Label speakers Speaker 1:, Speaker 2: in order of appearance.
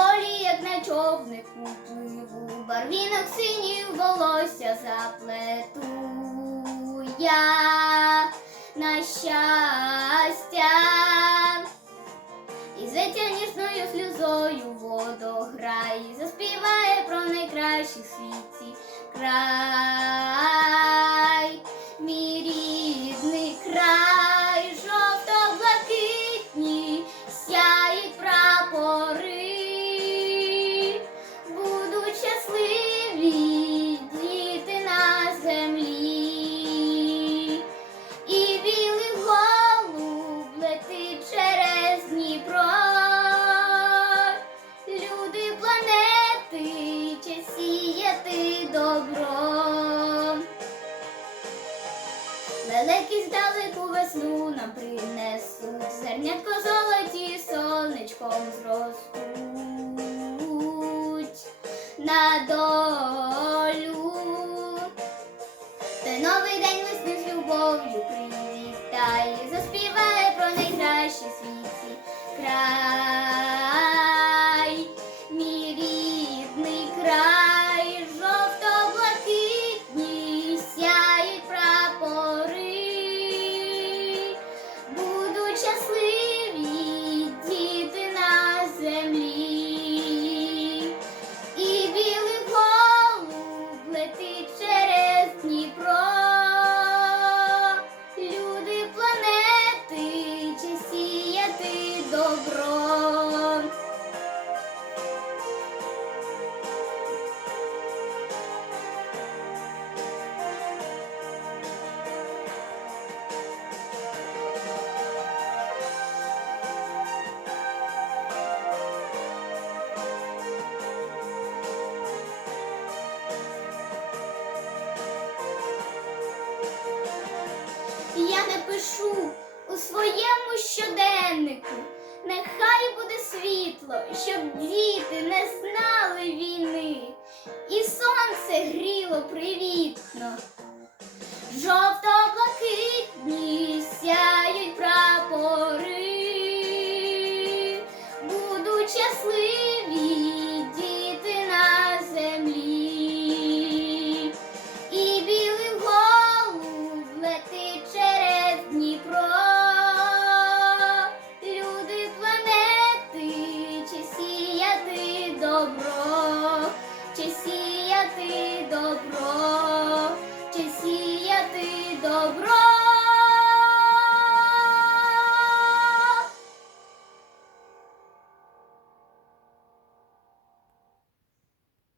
Speaker 1: полі, як на човнику пливу, барвінок синів волосся заплету я на щастя, і зветься сльозою водограй, заспіває про найкращий світі. Край. Сіяти добро. Лелеки здалеку весну нам принесуть, зернятко золоті сонечком зростуть на долю. Та новий день весни з любов'ю привітає, заспіває про найкращий в світі край, Я напишу у своєму щоденнику. Нехай буде світло, щоб діти не знали війни, і сонце гріло привітно.